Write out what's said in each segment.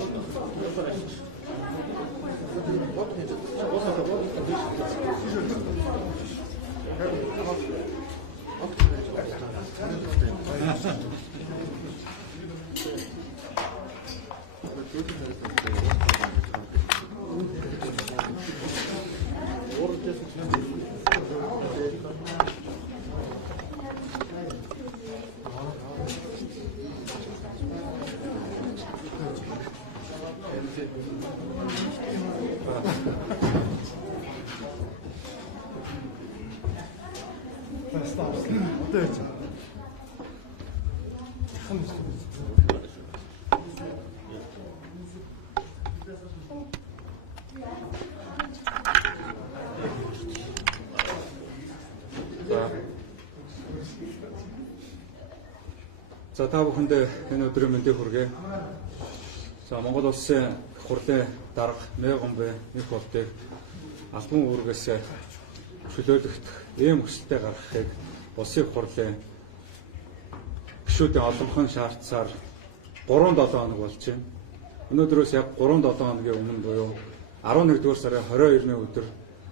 За та бүхэндээ энэ өдрийн мэндийг хүргэе. За Монгол улсын хурлын дарга Мегомбе их болтыг албан үүргээс чөлөөлөгдөх ийм өсөлтөд гаргахыг улсын хурлын гишүүдийн олонхын шаардсаар 3-7 хоног болж байна. Өнөөдрөөс яг 3-7 хоногийн өмнө буюу 11-р сарын 22-ны өдөр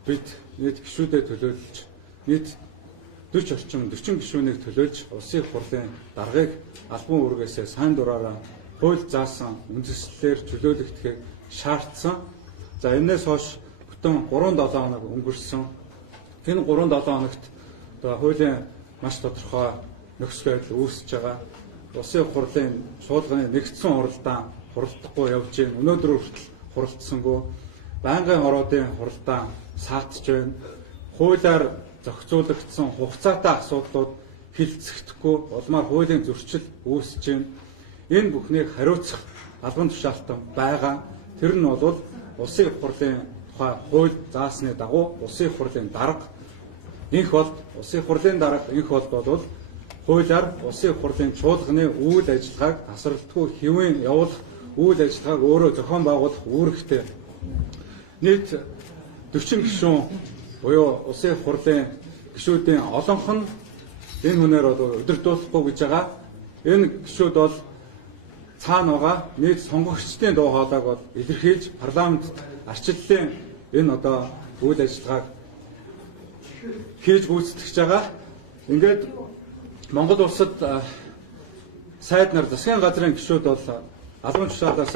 бид нийт гишүүдэд төлөөлж нийт 40 гишүүнийг төлөөлж улсын хурлын даргыг албан үүргээс сайн дураараа хууль заасан үндэслэлээр чөлөөлөгдөхийг шаардсан. За энэс хойш бүтэн 3-7 хоног өнгөрсөн. Энэ 3-7 хоногт хуулийн маш тодорхой нөхцөл байдал үүсэж байгаа. Улсын хурлын шуулганы нэгдсэн хуралдаан хуралдахгүй явж байна. Өнөөдөр хүртэл хуралдсангүй. Байнгын ороодын хуралдаан саатж байна. Хуулиар зохицуулагдсан хугацаатай асуудлууд хилцэгдэхгүй улмаар хуулийн зөрчил үүсэж байна. Энэ бүхнийг хариуцах албан тушаалтан байгаа. Тэр нь бол улсын хурлын тухай хууль заасны дагуу улсын хурлын дарга инх болт улсын хурлын дарга инх болт бол хуулиар улсын хурлын чуулганы үйл ажиллагааг тасралтгүй хэвэн явуулах үйл ажиллагааг өөрөө зохион байгуулах үүрэгтэй. Нийт 40 гишүүн буюу улсын хурлын гишүүдийн олонх нь энэ хүнээр бол удирдуулахгүй гэж байгаа. Энэ гишүүд бол цаана байгаа нийт сонгогчдын дуу хоолойг бол илэрхийлж парламентд арчлалын энэ үйл ажиллагааг хийж гүйцэтгэж байгаа. Ингээд Монгол улсад сайд нар засгийн газрын гишүүд бол албан тушаалаас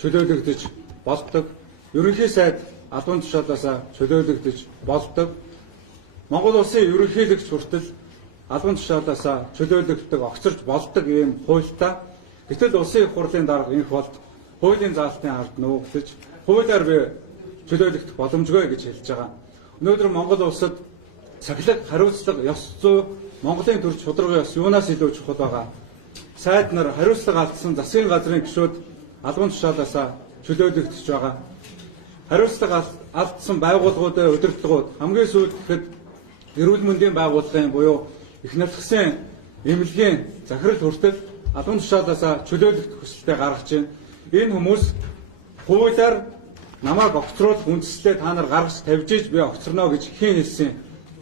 чөлөөлөгдөж болдог. Ерөнхий сайд албан тушаалаас чөлөөлөгдөж болдог. Монгол улсын ерөнхийлөгч хүртэл албан тушаалаас чөлөөлөгддөг, огцорж болдог ийм хуультай. Гэтэл улсын хурлын дарга инх болт хуулийн заалтын ард нуугдаж хуулиар би чөлөөлөгдөх боломжгүй гэж хэлж байгаа. Өнөөдөр Монгол улсад цахилгаан хариуцлага, ёс зүй, Монголын төр чударга ёс юунаас илүү чухал байгаа. Сайд нар хариуцлага алдсан засгийн газрын гишүүд албан тушаалаас чөлөөлөгдөж байгаа. Хариуцлага алдсан байгууллагуудын удирдлагууд хамгийн сүүлд гэхэд эрүүл мэндийн байгууллагын буюу их надлахсын эмнэлгийн захирал хүртэл албан тушаалаас чөлөөлөгдөх хүсэлтэд гаргаж байна. Энэ хүмүүс хуулиар намайг огцруулах үндслээ та нар гаргаж тавьж иж би огцорно гэж хэн хэлсэн?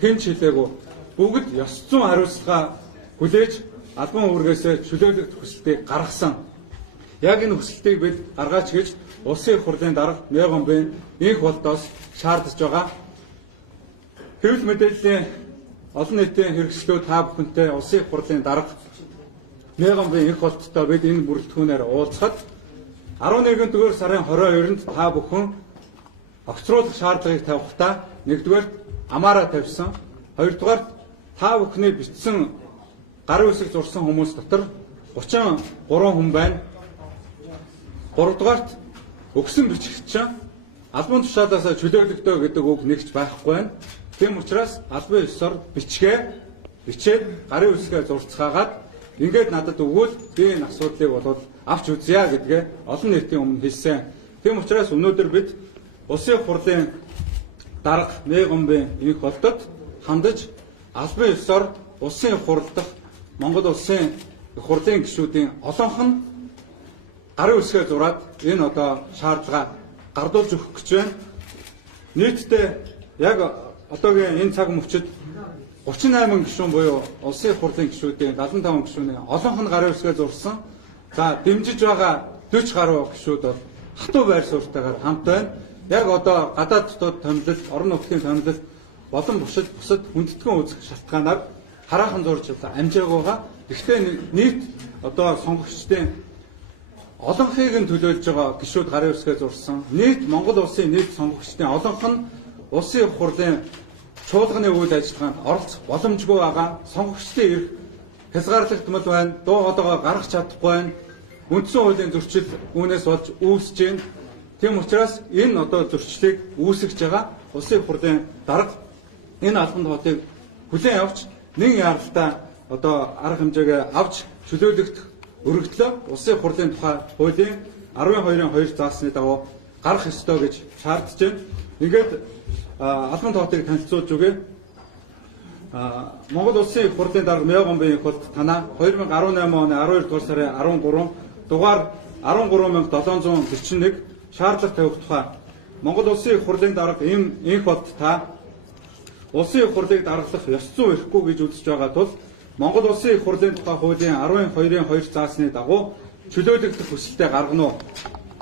Хэн ч хэлээгүй. Бүгд ёс зүйн хариуцлага хүлээж албан үүргээс чөлөөлөгдөх хүсэлтийг гаргасан. Яг энэ хүсэлтийг бид гаргаач гэж улсын хурлын дарга Мегомбе инх болтоос шаардж байгаа. Хэвлэл мэдээллийн олон нийтийн хэрэгслүүд та бүхэнтэй улсын хурлын дарга Мегомбе инх болттой бид энэ бүрэлдэхүүнээр уулзахад 11-р сарын 22-нд та бүхэн огцруулах шаардлагыг тавихдаа нэгдүгээр амаараа тавьсан, хоёрдугаар та бүхний бичсэн гарын үсэг зурсан хүмүүс дотор 33 хүн байна. Гуравдугаарт өгсөн бичигч албан тушаалаас чөлөөлөгдөө гэдэг үг нэгч байхгүй байна. Тийм учраас албан ёсоор бичээд гарын үсгээ зурцгаагаад ингээд надад өгвөл би энэ асуудлыг бол авч үзье гэдгээ олон нийтийн өмнө хэлсэн. Тийм учраас өнөөдөр бид улсын хурлын дарга Мегомбе инх болтод хандаж албан ёсоор улсын хурал дахь Монгол улсын хурлын гишүүдийн олонх нь гарын үсгээ зураад энэ шаардлага гардуулж өгөх гэж байна. Нийтдээ яг одоогийн энэ цаг мөчид 38 гишүүн буюу улсын хурлын гишүүдийн 75 гишүүний олонх нь гарын үсгээ зурсан. За дэмжиж байгаа 40 гаруй гишүүд бол хатуу байр суурийтайгаар хамт байна. Яг одоо гадаад дотоод томилол, орон нутгийн томилол болон бусад хүндэтгэн үзэх шалтгаанаар хараахан зурж амжаагүй байгаа. Гэхдээ нийт одоо сонгогчдын олонхийг нь төлөөлж байгаа гишүүд гарын үсгээ зурсан. Нийт Монгол улсын нийт сонгогчдын олонх нь улсын их хурлын чуулганы үйл ажиллагаанд оролцох боломжгүй байгаа. Сонгогчдын эрх хязгаарлагдмал байна. Дуу хоолойгоо гаргах чадахгүй байна. Үндсэн хуулийн зөрчил үүнээс болж үүсэж байна. Тийм учраас энэ одоо зөрчлийг үүсгэж байгаа улсын их хурлын дарга энэ албан тушаалыг хүлээн авч нэг яралтай одоо арга хэмжээгээ авч чөлөөлөгдөх өргөдлөө улсын их хурлын тухай хуулийн 12-2 заасны дагуу гарах ёстой гэж шаардж байна. Ингээд албан тушаалыг танилцуулж өгье. Монгол улсын их хурлын дарга Мяа Гомбын их хурлд танаа 2018 оны 12 дугаар сарын 13 дугаар 13741 шаардлага тавих тухай Монгол улсын их хурлын дарга энх болд та улсын их хурлыг даргалах ёс зүйн эрхгүй гэж үзэж байгаа тул Монгол улсын их хурлын тухай хуулийн 12-2 заасны дагуу чөлөөлөгдөх хүсэлтэд гаргана уу?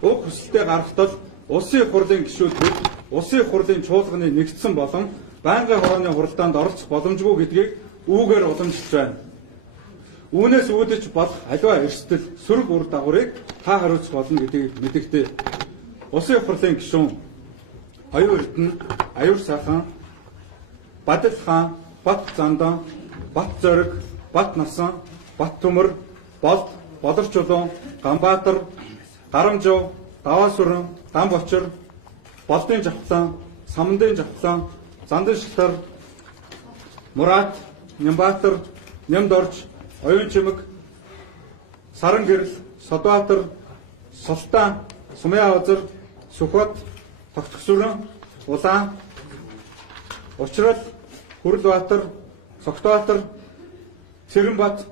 Уг хүсэлтэд гаргахад улсын их хурлын гишүүдүүд улсын их хурлын чуулганы нэгдсэн болон байнгын хорооны хуралдаанд оролцох боломжгүй гэдгийг үүгээр уламжилж байна. Үүнээс үүдэж болох аливаа эрсдэл сөрөг үр дагаврыг та хариуцах болно гэдгийг мэдэгдээ. Улсын их хурлын гишүүн Оюун Эрдэнэ, Аюур сайхан, Бадал хаан, Бат Зандан, Бат Зориг, Бат Насан, Бат Төмөр, Болд, Болор Чулуун, Ганбаатар, Гарамжуу, Даваа Сүрэн, Дан Бочор, Болдын Жавхлан, Самандын Жавхлан, Зандан Шилтар, Мурат, Нямбаатар, Нямдорж, Оюун Чимэг, Саран Гэрэл, Содбаатар, Султан, Сумья Озер, Сүхбат, Тогтгосүрэн, Улаан, Учрал, Хүрлбаатар, Цогтбаатар, Цэрэнбат,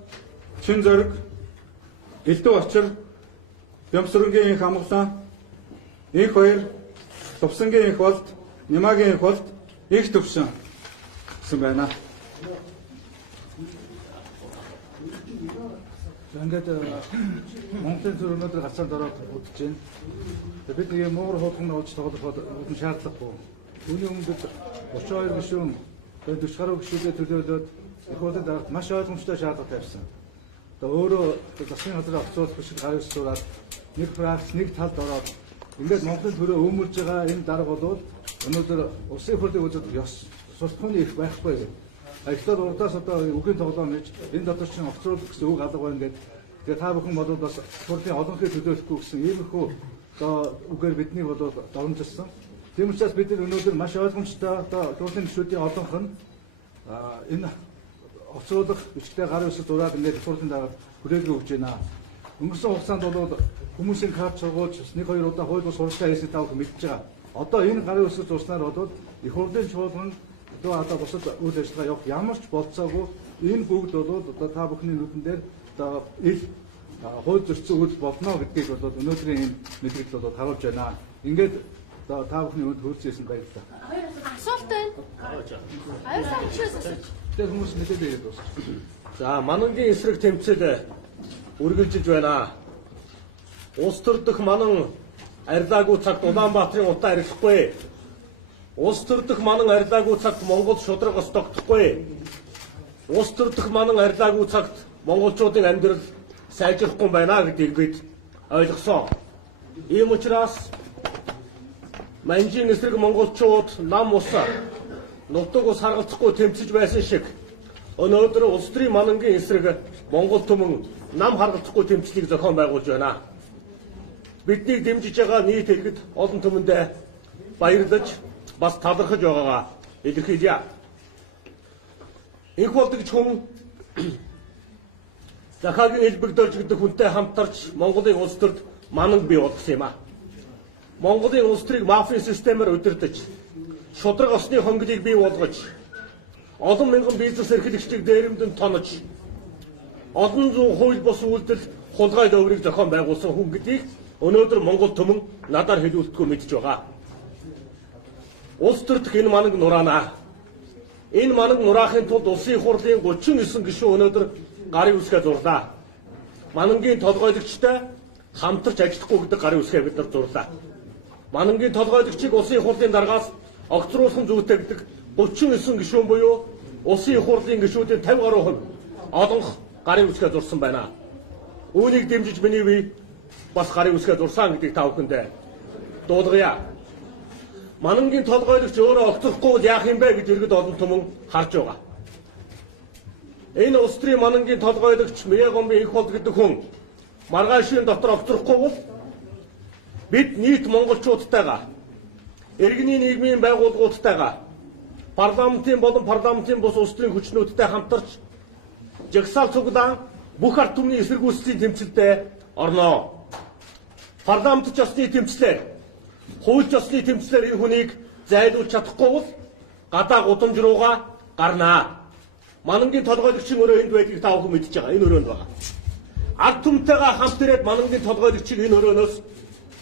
Чин Зориг, Элдв Очир, Бямсүрэнгийн их амгалан, Инх Баяр, Тувсангийн их болд, Нямаагийн их болд, их төвшин гэсэн байна. Ингээд Монголын зүр өнөөдөр гацаанд ороод удаж байна. Бид нэг муугар хуулганд олж тоглоход үүдэн шаардлагагүй. Үүний өмнө бид 32 гишүүн 40 гаруй гишүүдэд төлөөлөөд их хурлын дарагт маш ойлгомжтой шаардлага тавьсан. Одоо өөрөө засгийн газрын оцоолох биш гарын суураад нэг фракц нэг талд ороод ингээд Монголын төрөө өмөрж байгаа энэ дарга бол өнөөдөр улсын их хурлыг үзэж ёс суртахууны их байхгүй юм. Ихлээр урдаас одоо үгийн тоглоом хийж энэ дотор чинь оцоолох гэсэн үг алга байна гэдэг. Тэгээ та бүхэн бол бас хурлын олонхыг төлөөлөхгүй гэсэн иймэрхүү одоо үгээр бидний бол дормжилсан. Тийм учраас бид өнөөдөр маш ойлгомжтой одоо хурлын гишүүдийн олонх нь энэ оцоолох бичгтээ гарын үсэг зураад ингээд хурлын дарга хүрээлэн өгч байна. Өнгөрсөн хугацаанд бол хүмүүсийн карт сургуулж нэг хоёр удаа хууль бус суралцаа хийсэн та бүхэн мэдж байгаа. Одоо энэ гарын үсэг зурснаар бол их хурлын чуулган одоо бусад үйл ажиллагаа явах ямар ч болцоогүй энэ бүгд бол одоо та бүхний нүдэн дээр одоо ил хууль зөрчсөн үйл болно гэдгийг бол өнөөдрийн энэ мэдрэгдэл бол харуулж байна. Ингээд одоо та бүхний өнд хөрцөөсөн баярлалаа. Асуулт байна. Аюултай гişээс асууж. Тэр хүмүүс мэдээлэл ирээд дуусна. За, манангийн эсрэг тэмцэл үргэлжилж байна. Улс төр дэх манан арилаагүй цагт Улаанбаатарын утаа арилахгүй. Улс төр дэх манан арилаагүй цагт Монгол шудраг ос тогтохгүй. Улс төр дэх манан арилаагүй цагт монголчуудын амьдрал сайжрахгүй байна гэдгийг бид ойлгосон. Ийм учраас манжийн эсрэг монголчууд нам ус нутаг ус харгалзахгүй тэмцэж байсан шиг өнөөдөр улс төрийн манангийн эсрэг Монгол түмэн нам харгалзахгүй тэмцлийг зохион байгуулж байна. Биднийг дэмжиж байгаа нийт иргэд олон түмэндээ баярлаж бас талархаж байгаагаа илэрхийлье. Их болдогч хүн захаагийн элбэгдүүлж гэдэг хүнтэй хамтарч Монголын улс төрд мананг бий болгосон юм а. Монголын улс төрийг мафийн системээр удирдах, шудраг осны хонглыг бий болгож, олон мянган бизнес эрхлэгчдийг дээрэмдэн тонож, олон зуун хууль бус үйлдэл хулгай дөөрийг зохион байгуулсан хүн гэдгийг өнөөдөр Монгол түмэн надаар хэлүүлдэггүй мэдж байгаа. Улс төрдөх энэ мананг нураана. Энэ мананг нураахын тулд улсын их хурлын 39 гишүүн өнөөдөр гарын үсгээ зурлаа. Манангийн толгойлогчтой хамтарч ажиллахгүй гэдэг гарын үсгээ бид нар зурлаа. Манангийн толгойлогчийг улсын их хурлын даргаас огцруулсан зүйтэй гэдэг 39 гишүүн буюу улсын их хурлын гишүүдийн 50 гаруй хувь олонх гарын үсгээ зурсан байна. Үүнийг дэмжиж миний бие бас гарын үсгээ зурсан гэдгийг та бүхэндээ дуулгая. Манангийн толгойлогч өөрөө огцрохгүй бол яах юм бэ гэж иргэд олон түмэн харж байгаа. Энэ улс төрийн манангийн толгойлогч Мягомбын их хол гэдэг хүн маргаашийн дотор огцрохгүй бол бид нийт монголчуудтайгаа иргэний нийгмийн байгууллагуудтайгаа парламентын болон парламентын бус улс төрийн хүчнүүдтэй хамтарч жагсаал цуглаан бүх ард түмний эсэргүүцлийн тэмцэлдээ орно. Парламент ёсны тэмцлэр, хууль ёсны тэмцлэр энэ хүнийг зайлуулж чадахгүй бол гадаа гудамж руугаа гарнаа. Манангийн толгойлогчийн өрөө энд байдгийг та бүхэн мэдж байгаа. Энэ өрөөнд байгаа. Ард түмтэйгээ хамт ирээд манангийн толгойлогчийг энэ өрөөнөөс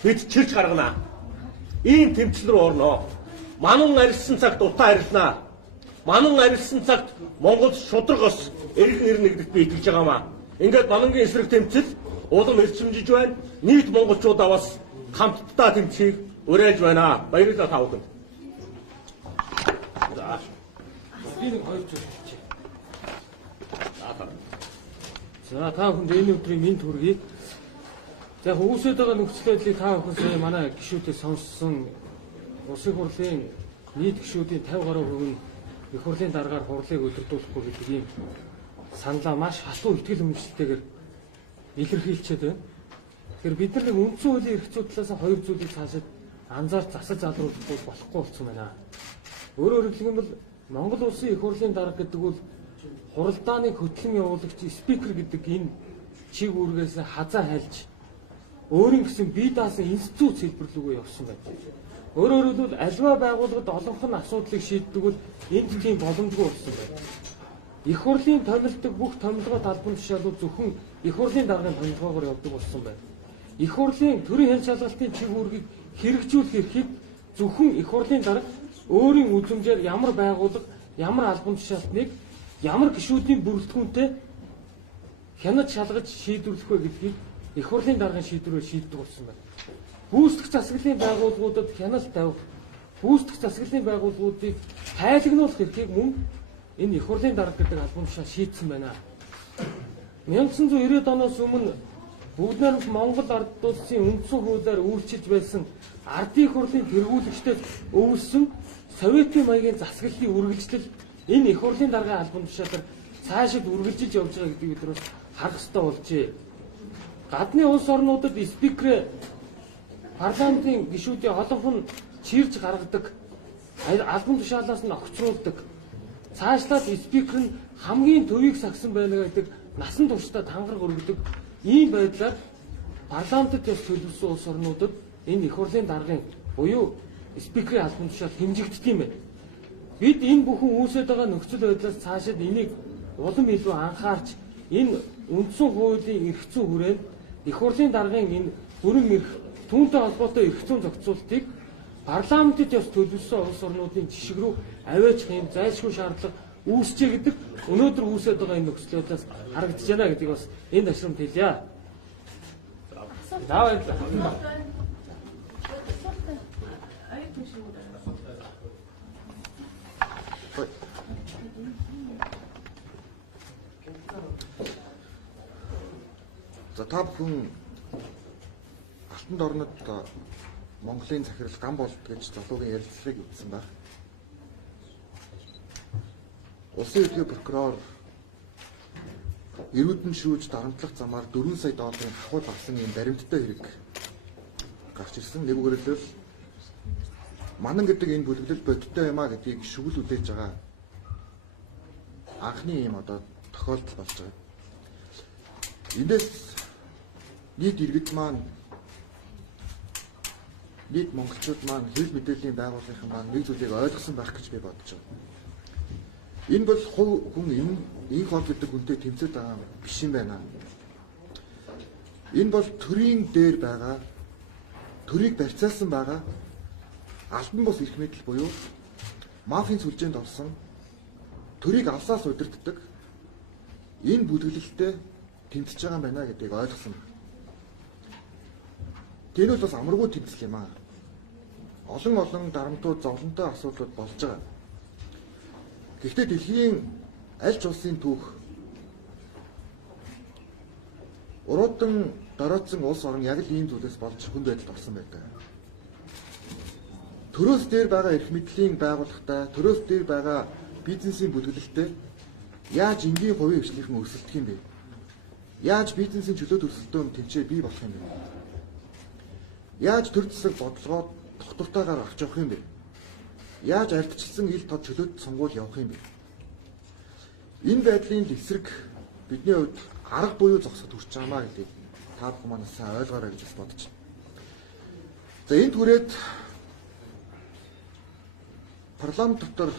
бид чирч гарганаа. Ийм тэмцэл рүү орноо. Манан арилсан цагт утаа арилнаа. Манан арилсан цагт Монгол шударгос эргэн ирнэ гэдэгт би итгэж байгаамаа. Ингээд манангийн эсрэг тэмцэл улам эрчимжиж байна. Нийт монголчуудаа бас хамтдаа тэмцэхийг уриалж байна. Баярлалаа та бүхэнд. За. Би нэг хоёр зүйл хэлчихье. За та бүхэнд энэ өдрийн мэнд хүргэе. За яг үүсэж байгаа нөхцөл байдлыг та бүхэн сая манай гишүүдээс сонссон улсын хурлын нийт гишүүдийн 50 гаруй хувь нь их хурлын дараагаар хурлыг өдөрдүүлэхгүй гэдэг ийм саналаа маш хатуу ихтгэл үнэмшилтэйгээр илэрхийлчихэд байна. Тэгэхээр бид нар нэг үндсэн хуулийн эрх зүйн талаас хоёр зүйлийг цаашид анзаарч засаж залруулахгүй болохгүй болсон байна. Өөрөөр хэлбэл Монгол улсын их хурлын дарга гэдэг бол хуралдааны хөтлөн явуулагч спикер гэдэг энэ чиг үүргээс хазаа хайлж өөрийн гэсэн бие даасан институт хэлбэрлүүгээ явсан байна. Өөрөөр хэлбэл аливаа байгууллагад олонх нь асуудлыг шийддэг бол энд тийм боломжгүй болсон байна. Их хурлын томилдог бүх томилгоо талбар тушаалууд зөвхөн их хурлын даргын томилгоогоор явдаг болсон байна. Их хурлын төрийн хянь шалгалтын чиг үүргийг хэрэгжүүлэх эрхийг зөвхөн их хурлын дарга өөрийн үзмжээр ямар байгууллага, ямар албан тушаалтныг ямар гишүүдийн бүрэлдэхүүнтэй хянаж шалгаж шийдвэрлэх вэ гэдгийг их хурлын даргын шийдвэрээр шийддэг болсон байна. Гүйцэтгэх засаглалын байгууллагуудад хяналт тавих, гүйцэтгэх засаглалын байгууллагуудыг тайлагнуулах эрхийг мөн энэ их хурлын дарга гэдэг албан тушаал шийдсэн байна. 1990-ад оноос өмнө бүгд найрамд Монгол ард улсын үндсэн хуулиар үйлчилж байсан ардын хурлын тэргүүлэгчдээс өвлсөн Советийн маягийн засаглалын үргэлжлэл энэ их хурлын даргын албан тушаалаар цаашид үргэлжилж явж байгаа гэдгийг бид нар харах ёстой болжээ. Гадны улс орнуудад спикер парламентын гишүүдийн олонх нь чирж гаргадаг, албан тушаалаас нь огцруулдаг. Цаашлаад спикер нь хамгийн төвийг сагсан байна гэдэг насан туршдаа тангараг өргөдөг. Ийм байдлаар парламентд яс төлөвлөсөн улс орнуудад энэ их хурлын даргын буюу спикерийн албан тушаал хэмжигддэг юм байна. Бид энэ бүхэн үүсэж байгаа нөхцөл байдлаас цаашид энийг улам илүү анхаарч энэ үндсэн хуулийн эрх зүйн хүрээнд их хурлын даргын энэ бүрэн эрх түүнтэй холбоотой эрх зүйн зохицуултыг парламентд яс төлөвлөсөн улс орнуудын жишг рүү аваачих юм зайлшгүй шаардлага үүсчээ гэдэг өнөөдөр үүсэж байгаа энэ нөхцөл байдлаас харагдаж байна гэдгийг бас энэ ташрамд хэлье. За баярлалаа. За та бүхэн алтан дорнод Монголын захирал гам болт гэж залуугийн ярилцлагыг үзсэн байна. Улсын ерөнхий прокурор эрүүдэн шүүж дарамтлах замаар 4 сая долларын хахуул авсан юм баримттай хэрэг гарч ирсэн. Нэгүгээр хэлбэл манан гэдэг энэ бүлэглэл бодиттой юм а гэдгийг шүгэл үлээж байгаа анхны юм одоо тохиолдол болж байгаа. Эндээс нийт иргэд маань, нийт монголчууд маань хэвлэл мэдээллийн байгууллагын маань нэг зүйлийг ойлгосон байх гэж би бодож байна. Энэ бол хүн энэ хол гэдэг хүнтэй тэмцээд байгаа биш юм байна. Энэ бол төрийн дээр байгаа, төрийг барьцаалсан байгаа алтан бус эрх мэдэл буюу мафийн сүлжээнд орсон төрийг алсаас удирддаг энэ бүлэглэлтэй тэмцэж байгаа юм байна гэдгийг ойлгосон. энэ бол бас амаргүй тэмцэл юм аа. Олон дарамтууд зовлонтой асуудлууд болж байгаа. Гэхдээ дэлхийн аль ч улсын түүх уруудан дороотсон улс орн яг л ийм зүйлээс болж хүнд байдалд орсон байдаг. Төрөөс дээр байгаа эрх мэдлийн байгууллагатай, төрөөс дээр байгаа бизнесийн бүлгэлтэй яаж энгийн хувийн хвшлийнхэн өрсөлдөх юм бэ? Яаж бизнесийн чөлөөт өрсөлдөөн төвчээ бий болох юм бэ? Яаж төр засаг бодлогоо тогтвортойгоор авч явах юм бэ? Яаж ардчилсан ил тод чөлөөт сонгуул явах юм бэ? Энэ байдлын эсрэг бидний хувьд арга буюу зогсоод хүрч байгаамаа гэдэг та бүхэн манаас сайн ойлгоорой гэж бодож байна. За энэ түрээд парламент дотор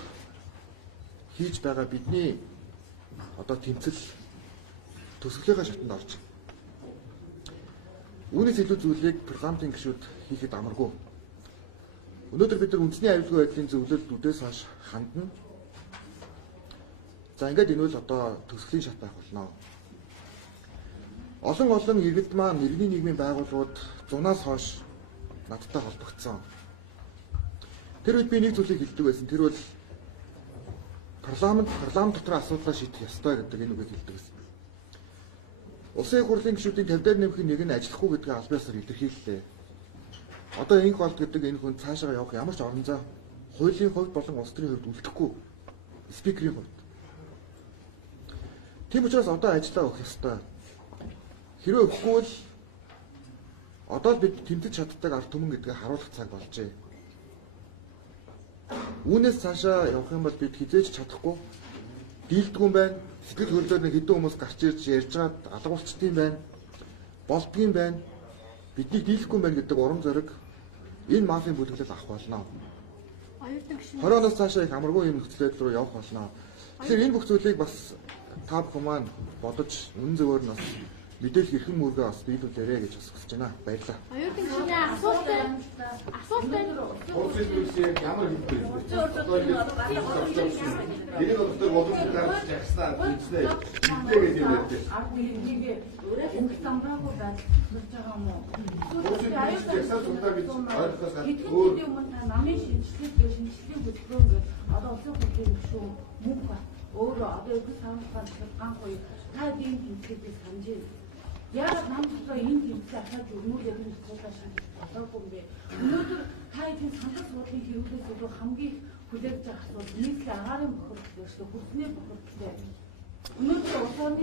хийж байгаа бидний одоо тэмцэл төсөглөхийн шатанд орж байна. Үүнээс илүү зүйлийг парламентын гишүүд хийхэд амаргүй. Өнөөдөр бид нар үндэсний аюулгүй байдлын зөвлөлтүүдээс хойш хандна. За ингээд энэ бол одоо төсөглөлийн шат байх болно. Олон иргэд маань иргэний нийгмийн байгууллагууд зунаас хойш надтай холбогдсон. Тэр үед би нэг зүйлийг хэлдэг байсан. Тэр бол парламент дотор асуудлаа шийдэх ёстой гэдэг энэ үгийг хэлдэг байсан. Улсын их хурлын гишүүдийн 50 дээр нэмэх нэг нь ажиллахгүй гэдгийг аль биесээр илэрхийллээ. Одоо энх болт гэдэг энэ хүн цаашаа явах ямар ч орон зай хуулийн хувьд болон улс төрийн хувьд үлдэхгүй. Спикерийн хувьд. Тийм учраас одоо ажиллаа өгөх ёстой. Хэрвээ өгөхгүй бол одоо л бид тэмцэж чаддаг ард түмэн гэдгийг харуулах цаг болжээ. Үүнээс цаашаа явах юм бол бид хизээж чадахгүй. Дийлдэггүй юм байна. Сэтгэл хөдлөлөөр нэг хэдэн хүмүүс гарч ирж ярьж байгаад алга болчтой юм байна. Болдгийм байна. Биднийг дийлэхгүй юм байна гэдэг урам зориг энэ мафийн бүлэглэл авах болно. 20 оноос цаашаа их амаргүй юм нөхцөлөд рүү явах болно. Тэгэхээр энэ бүх зүйлийг бас та бүхэн маань бодож үнэн зөвөөр нь бас мэдээлэл хэрхэн мөргөө бас биелүүлээрэ гэж бас хүсэж байна. Баярлалаа. Оюутан гишүүний асуулт байна. Ямар хэлбэр вэ? Энийг одоо боломжтой жагснаа үзлээ. Хэллээ гэдэг юм байна. Ард иргэнийг өнгө самбаагүй байдалд төрж байгаа юм уу? Хэдхэн юм та намын шинжилгээ хөтөлбөр гэж одоо улсын хурлын гишүүн мөнх ба өөрөө одоо өнгө самбаагаар ганх хоёр та ийм тэмцэлээс санаж байна. Яг намтаа энэ тэмцэл ахаад өрнүүлээд энэ асуудлаа шийдэх болоогүй юм бэ. Өнөөдөр та энэ санал судлалын хэрэглээс илүү хамгийн хүлээж байгаа асуудал нийслэлийн агаарын бохирдол биш хөрснөө бохирдолтой. Өнөөдөр улсын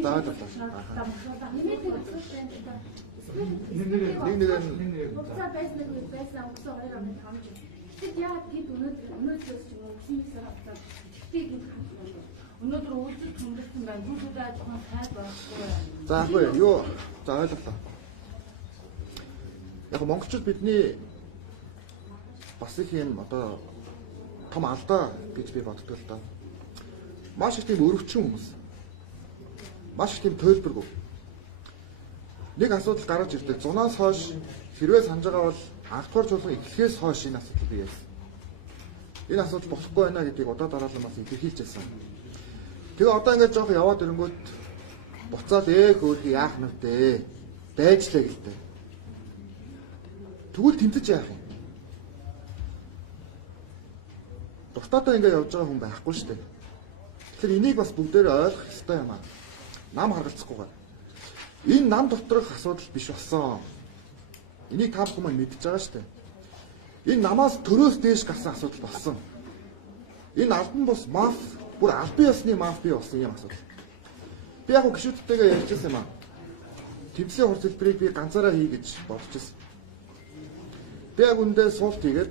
Буцаа байсан өгсөн 2 оны 5 жил. Тэгэд яагаад тэд өнөөдрөөс ч юм уу өсмөсөр аваад ихтэй гинт хандсан юм. Өнөөдөр үйлдэл хүндрэлтэн байна. Бүгд ажлын хайр байхгүй. За аахгүй юу? За ойлголоо. Яг монголчууд бидний бас их юм одоо том алдаа гэж би боддог л доо. Маш их тийм өрөвчин хүмүүс. Маш их тийм төлбөргүй. Нэг асуудал гарч ирдэг. Зунаас хойш хэрвээ санаж байгаа бол анхдугаар чуулган эхлэхээс хойш энэ асуудал бий байсан. Энэ асуудал болохгүй байна гэдгийг удаа дараалал бас илэрхийлж байсан. Тэгээ одоо ингээд жоох яваад ирэнгүүт буцаад хөөх яах нүвтэй байжлаа гэлтэй. Тэгвэл тэмцэж яах юм? Дуртайдаа ингээд явж байгаа хүн байхгүй шүү дээ. Тэгэхээр энийг бас бүгдээрээ ойлгох ёстой юм аа. Нам харгалцахгүйгээр. Энэ нам доторх асуудал биш болсон. Энийг та бүхэн мэдж байгаа шүү дээ. Энэ намаас төрөөс дээш гарсан асуудал болсон. Энэ албан бус маф бүр албан ёсны маф бий болсон юм асуудал. Би яг гişүүдтэйгээ ярьчихсан юм аа. Тэмцлийн хурц хэлбэрийг би ганцаараа хий гэж бодож байсан. Би яг үндэ суулт хийгээд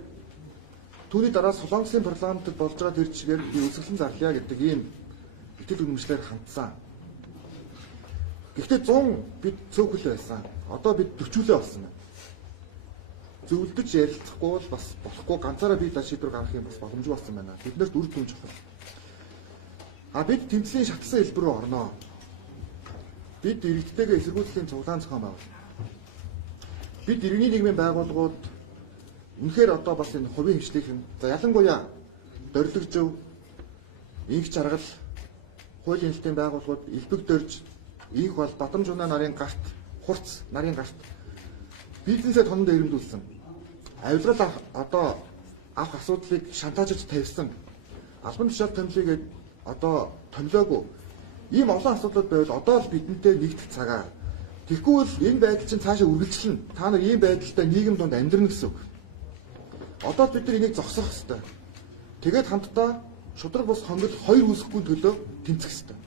түүний дараа Солонгосын парламентд болж байгаа тэр чигээр би үсгэлэн зарлая гэдэг ийм итгэл үнэмшлэр хандсан. Гэхдээ 100 бид цөөхөл байсан. Одоо бид 40-лээ болсон байна. Зөвлөдөж ярилцахгүй бол бас болохгүй ганцаараа би даа шийдвэр гаргах юм бас боломжгүй болсон байна. Биднэрт үр дүн чухал. Бид тэмцлийн шатлсан хэлбэр рүү орноо. Бид иргэдтэйгээ эсэргүүцлийн цуглаан зохион байгуулна. Бид иргэний нийгмийн байгууллагууд үнэхээр одоо бас энэ хувийн хвшлийнхэн за ялангуяа дөрөлдөг зөв инх чаргал хуулийн хэлтийн байгууллагууд элбэг дөрж инх бол Бадамжуна нарын гарт хурц нарын гарт бизнесээ тондоо ирэмдүүлсэн. Авилгал одоо авах асуудлыг шантажиж тавьсан. Албан тушаал томилъя одоо томилоогүй. Ийм олон асуудлууд байвал одоо л бидэнтэй нэгдэх цагаа. Тэгэхгүй бол энэ байдал чинь цаашаа үргэлжлэнэ. Та нар ийм байдалтай нийгэм донд амьдрна гэсэн үг. Одоо бид нар энийг зогсоох хэрэгтэй. Тэгээд хамтдаа шудраг бус хонгол хоёр үүсэхгүй төлөө тэмцэх хэрэгтэй.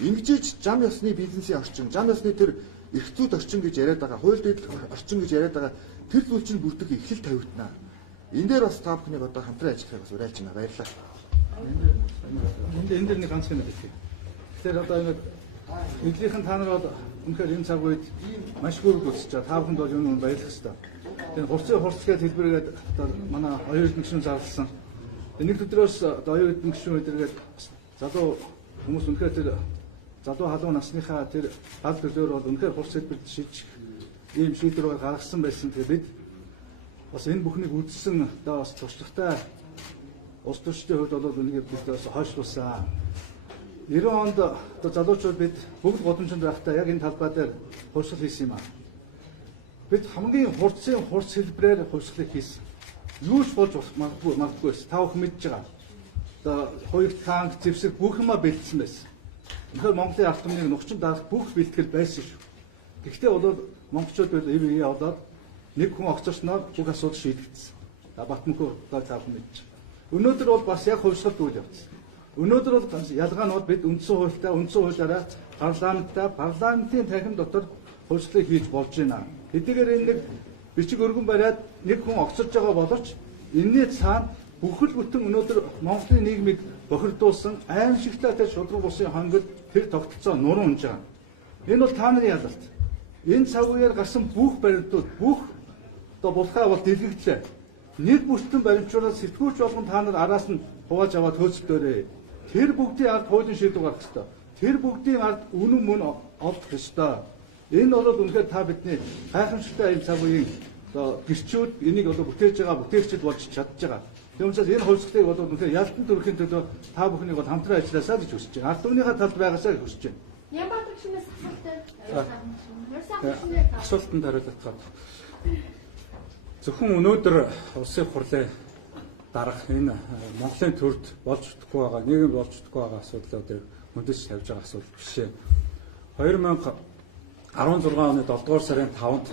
Ингэж зам ёсны бизнесийн орчин, зам ёсны тэр эрх зүйд орчин гэж яриад байгаа, хууль дэд орчин гэж яриад байгаа тэр зүйл чинь бүрдэх эхлэл тавигдана. Энэ дээр бас та бүхнийг одоо хамтран ажиллахыг бас уриалж байна. Баярлалаа. Энэ дээр нэг ганц юм хэлье. Тэгэхээр одоо ингэ эдлийнхэн та нар бол үнэхээр энэ цаг үед маш бүрд үзэж байгаа. Та бүхэнд бол юм баярлах хэрэгтэй. Тэгээ хурцгээд хэлбэргээд одоо манай оюун гишүүн зарласан. Нэг өдрөөс одоо оюун гишүүн өдргээд залуу хүмүүс үнэхээр тэр залуу халуун насныхаа тэр гал төлөөр бол үнэхээр хурц хэлбэрт шийдэх ийм шийдвэр гаргасан байсан. Тэгээ бид бас энэ бүхнийг үзсэн одоо бас туршлагатай улс төрчдийн хувьд бол үнэхээр бид бас хойшлуулсан. 90 онд одоо залуучууд бид бүгд годамжинд байхдаа яг энэ талбай дээр хувьсгал хийсэн юм аа. Бид хамгийн хурц хэлбэрээр хувьсгалыг хийсэн. Юу ч болж магадгүй байсан. Та бүхэн мэдж байгаа. Одоо хоёр танк, зэвсэг бүх юма бэлдсэн байсан. Тэгэхээр Монголын ард түмнийг нухчин даах бүх бэлтгэл байсан шүү. Гэхдээ бол монголчууд бол ивээ яваад нэг хүн огцорсноор бүх асуудал шийдэгдсэн. Батмөнхөө одоо та бүхэн мэдж байгаа. Өнөөдөр бол бас яг хувьсгалт үйл явцсан. Өнөөдөр бол ялгаанууд бид үндсэн хуулиараа парламентын танхим дотор хувьсгалыг хийж болж байна. Хэдийгээр энэ нэг бичиг өргөн бариад нэг хүн огцорж байгаа боловч энэний цаана бүхэл бүтэн өнөөдөр Монголын нийгмийг бохирдуулсан аимшигтай тэр шудраг улсын хонгол тэр тогтолцоо нуруу унж байгаа. Энэ бол та нарын ялалт. Энэ цаг үеэр гарсан бүх баримтууд бүх одоо булхаа бол дэлгэглээ. Нэг бүртэн баримтжуулаад сэтгүүлч болгон та нар араас нь хувааж аваад хөөцөлдөөрэй. Тэр бүгдийн ард хуулийн шийдвэр гаргах ёстой. Тэр бүгдийн ард үнэн мөн олдох ёстой. Энэ бол үнэхээр та бидний гайхамшигтай энэ цаг үеийн одоо гэрчүүд энийг одоо бүтээж байгаа бүтээгчд болж чадж байгаа. Тийм учраас энэ хувьсгалыг бол үнэхээр ялтан төрхийн төлөө та бүхнийг бол хамтран ажилласаа гэж хүсэж байна. Ард түмнийхээ талд байгаасаа гэж хүсэж байна. Ямбат гүшнээс Асуултанд хариулах гад. Зөвхөн өнөөдөр улсын хурлын дарга энэ Монголын төрд болж чадахгүй байгаа, нийгэм болж чадахгүй байгаа асуудлуудыг хөндөж тавьж байгаа асуудал биш ээ. 2016 оны 7 дугаар сарын 5-нд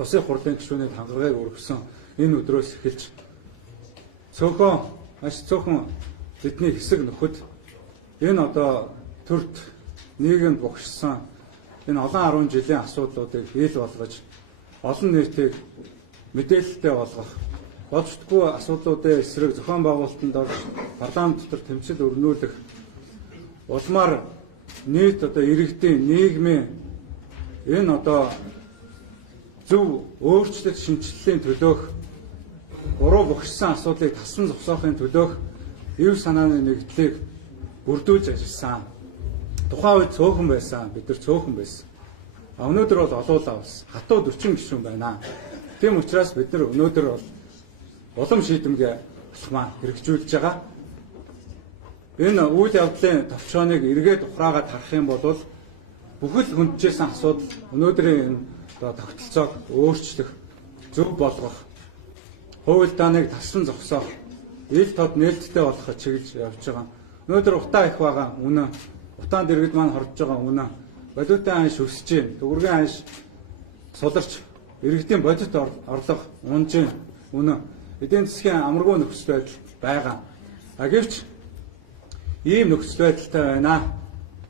улсын хурлын гишүүний хангагааг өргөсөн энэ өдрөөс эхэлж маш цөөхөн бидний хэсэг нөхөд энэ одоо төрд нийгэмд богшсон энэ олон 10 жилийн асуудлуудыг ил болгож олон нийтийг мэдээлэлтэй болгох болжтгүй асуудлуудын эсрэг зохион байгуулалтанд орж парламент дотор тэмцэл өрнүүлэх улмаар нийт одоо иргэдийн нийгмийн энэ одоо зөв өөрчлөлт шинжилгэлийн төлөөх буруу бохирсон асуудлыг тассан зогсоохын төлөөх ив санааны нэгдлийг бүрдүүлж ажилласан. Тухайн үед цөөхөн байсан, бид нар цөөхөн байсан. Өнөөдөр бол олуулаа бас хатуу 40 гишүүн байна. Тийм учраас бид нар өнөөдөр бол улам шийдэмгээ алхмаа хэрэгжүүлж байгаа. Энэ үйл явдлын товчооныг эргээд ухраагаад харах юм бол бүхэл хүндэжсэн асуудал өнөөдрийн энэ тогтолцоог өөрчлөх, зөв болгох, хууль дааныг тассан зогсоох, ил тод нээлттэй болгох чиглэж явж байгаа. Өнөөдөр утаа их байгаа үнэн, утаанд иргэд маань хорж байгаа үнэн, бодитын анш өсөж гин, төгрөгийн анш суларч, иргэдийн бодит орлого унж гин үнэн. Эдийн засгийн амаргүй нөхцөл байдал байгаа. Гэвч ийм нөхцөл байдалтай байна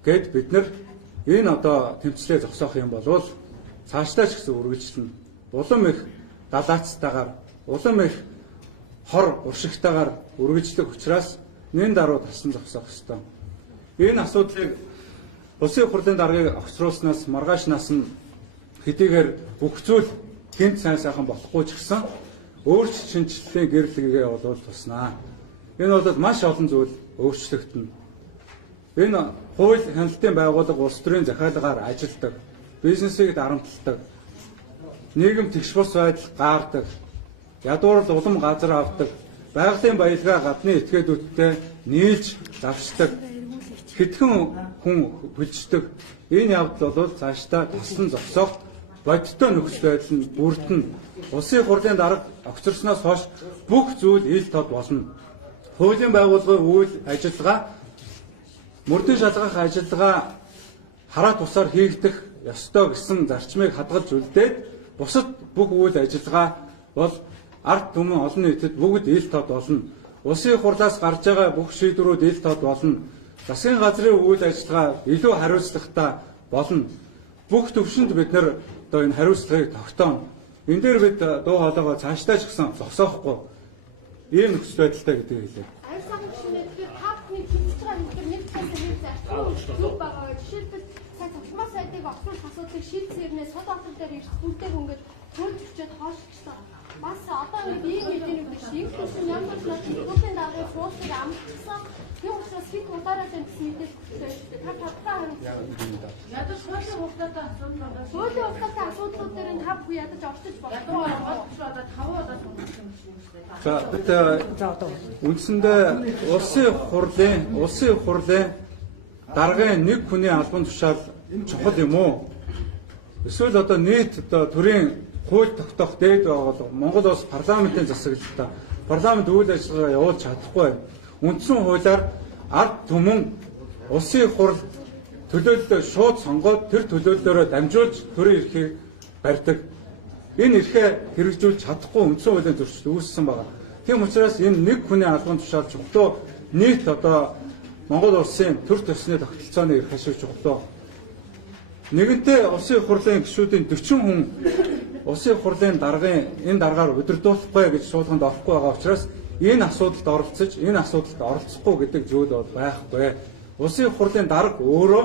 гэд бид нар энэ одоо тэмцлээ зогсоох юм бол цаашдаа ч гэсэн үргэлжлэнэ. Улам их далаацтайгаар, улам их хор уршигтайгаар үргэлжлэх учраас нэн даруй тасан зогсоох ёстой. Энэ асуудлыг улсын хурлын даргыг огцруулснаас маргаашнаас нь хэдийгээр бүх зүйл гинт сайхан болохгүй ч гэсэн өөрчлөлт шинжилгээний гэрлэгээ бол туснаа. Энэ бол маш олон зүйл өөрчлөгдөнө. Энэ хууль хяналтын байгууллага улс төрийн захиалгаар ажилладаг, бизнесийг дарамталдаг, нийгэм тэгш бус байдал гаардаг, ядуурл улам газар авдаг, байгалийн баялгаа гадны этгээдүүдтэй нийлж давшдаг, хэдхэн хүн хүлждэг. Энэ явдал бол цаашдаа тассан зогсоох бодиттой нөхцөл байдал нь бүрдэн улсын хурлын дарга огцорсноос хойш бүх зүйл ил тод болно. Хуулийн байгууллагын үйл ажиллагаа, мөрдөн шалгах ажиллагаа хараа тусаар хийгдэх ёстой гэсэн зарчмыг хадгалж үлдээд бусад бүх үйл ажиллагаа бол ард түмэн олон нийтэд бүгд ил тод болно. Улсын хурлаас гарч байгаа бүх шийдвэрүүд ил тод болно. Засгийн газрын үйл ажиллагаа илүү хариуцлагатай болно. Бүх төвшөнд бид нэр одоо энэ хариуцлагыг тогтооно. Энэ дээр бид дуу хоолойгоо цаашдаа ч гэсэн зогсоохгүй ийм нөхцөл байдалтай гэдгийг хэлээ. Аяр цагаан гишүүнээ тэгэхээр та бүхний хийж байгаа нэг нэг зүйлээр зарчим зүг байгаа. Жишээлбэл сая цогцмоо сайдыг огцруулах асуудлыг шийдсээрнээ сод отол дээр ирэх бүлтэй хөнгөд төлөвчөд хоошгчсан. Бас одоо биеийн эдийн шийдвэрсэн ямар ч зүйлийн дарга фокусыг амтсан. Юу учраас хэд удаараа гэсэн мэдээлэл өгсөн. Та тавтаа хариуцсан. Ядаж сүүлийн хугацаатай асуудлуудаас Сүүлийн хугацаатай асуудлууд дээр нь та бүхэн ядаж орчиж ядуу болно. одоо 5 удаа томилсон юм шүү дээ. За бид үндсэндээ улсын хурлын даргын нэг хүний албан тушаал чухал юм уу? Эсвэл одоо нийт одоо төрийн хууль тогтоох дээд байгаа Монгол улс парламентын засаглалтаа парламент үйл ажиллагаа явуулж чадахгүй. Үндсэн хуулиар ард түмэн улсын хурл төлөөлөлөө шууд сонгоод тэр төлөөллөөрөө дамжуулж төрийн эрхийг барьдаг. Энэ эрхээ хэрэгжүүлж чадахгүй үндсэн хуулийн зөрчил үүссэн байна. Тийм учраас энэ нэг хүний албан тушаал чухлоо нийт одоо Монгол улсын төр төсний тогтолцооны эрх ашиг чухлоо. Нэгэнтээ улсын хурлын гишүүдийн 40 хүн улсын хурлын даргын энэ даргаар удирдуулахгүй гэж суулганд орохгүй байгаа учраас энэ асуудалд оролцож, энэ асуудалд оролцохгүй гэдэг зүйл бол байхгүй. Улсын хурлын дарга өөрөө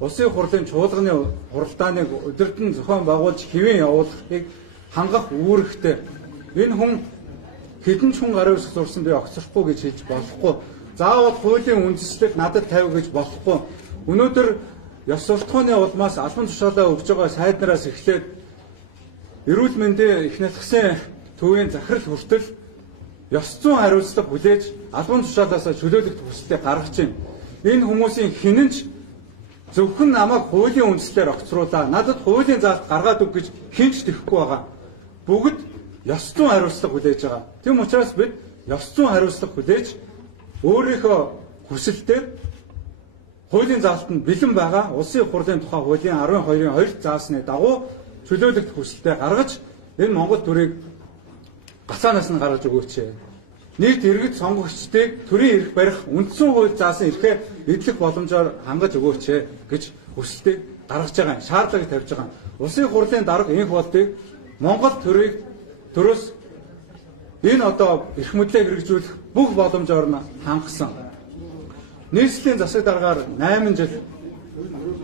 улсын хурлын чуулганы хуралдааныг удирдан зохион байгуулж хэвэн явуулахыг хангах үүрэгтэй. Энэ хүн хэдэн ч хүн гарын үсэг зурсан би огцрохгүй гэж хэлж болохгүй. Заавал хуулийн үндэслэл надад тавь гэж болохгүй. Өнөөдөр ёс суртахууны улмаас албан тушаалаа өгж байгаа сайднараас эхлээд эрүүл мэндийн их натгсан төвийн захирал хүртэл ёс зүйн хариуцлага хүлээж албан тушаалаасаа чөлөөлөх төслийг гаргаж байна. Энэ хүмүүсийн хинэн ч зөвхөн намайг хуулийн үндслээр огцруулаа. Надад хуулийн заалт гаргаад өг гэж хинч тэхгүй байгаа. Бүгд ёс зүйн хариуцлага хүлээж байгаа. Тийм учраас бид ёс зүйн хариуцлага хүлээж өөрийнхөө хүсэлтээр хуулийн заалтанд бэлэн байгаа улсын хурлын тухай хуулийн 12-ын 2 заасны дагуу чөлөөлөлт хүсэлтэд гаргаж энэ Монгол төрийг гацаанаас нь гаргаж өгөөч. Нийт иргэд сонгогчдыг төрийн эрх барих үндсэн хууль заасан эрхээ эдлэх боломжоор хангаж өгөөч гэж хүсэлтийг гаргаж байгаа юм. Шаардлагыг тавьж байгаа юм. Улсын хурлын дарга энх болдыг Монгол төрөөс энэ одоо эрх мэдлээ хэрэгжүүлэх бүх боломжоор нь хангасан. Нийслэлийн засаг даргаар 8 жил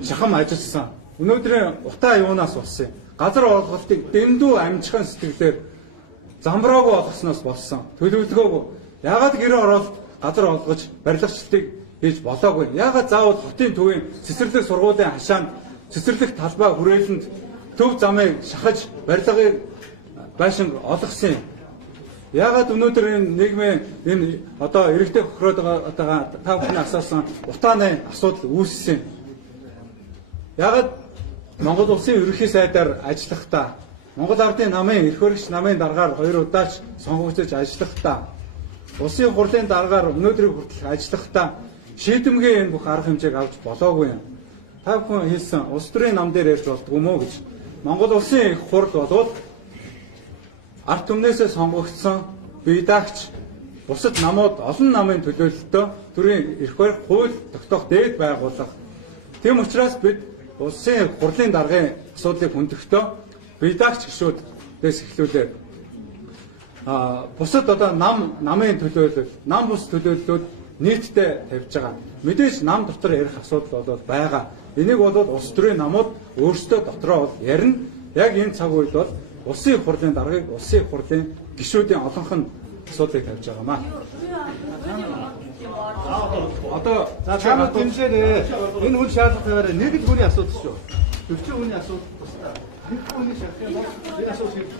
шахам ажилласан. Өнөөдрийн утаа юунаас болсон юм? Газар олголтыг дэндүү амжихан сэтгэлээр замбраагүй болгосноос болсон. Төлөвлөгөөгүй. Яагаад гэрээ ороод газар олгож барилгачлалтыг хийж болоогүй? Яагаад заавал хотын төвийн цэцэрлэг сургуулийн хашаанд цэцэрлэг талбай хүрээлэнд төв замыг шахаж барилгыг байшин олгосон юм? Яагаад өнөөдөр энэ нийгмийн энэ одоо иргэдэг хохироод байгаа та бүхний асуусан утааны асуудал үүссэн юм? Яагаад Монгол улсын ерөнхий сайдаар ажиллахдаа Монгол ардын намын эрх баригч намын даргаар 2 удаач сонгогдож ажиллахдаа улсын хурлын даргаар өнөөдрийг хүртэл ажиллахдаа шийдэмгээ энэ бүх арга хэмжээг авч болоогүй юм. Та бүхэн хэлсэн улс төрийн нам дээр ярьж болдгоо мó гэж. Монгол улсын их хурл болоод ард түмнээсээ сонгогдсон бие даагч бусад намууд олон намын төлөөлөлтөд төрийн эрх барих хууль тогтоох дээд байгууллага. Тийм учраас бид улсын хурлын даргын асуудлыг хөндөхдөө бие даагч гишүүдээс эхлүүлээд бусад одоо намын төлөөлөл, нам бус төлөөллүүд нийтдээ тавьж байгаа. Мэдээж нам дотор ярих асуудал бол байгаа. Энийг бол улс төрийн намууд өөрсдөө дотроо бол ярина. Яг энэ цаг үед бол улсын хурлын даргыг улсын хурлын гишүүдийн олонх нь асуудлыг тавьж байгаамаа. Одоо чамд дэмжээрээ энэ үн шаардлагатайгаар нэг л хүний асуудал шүү. 40 хүний асуудал тусдаа. Нэг хүний шалтгаан бол энэ асуудал шийдэх.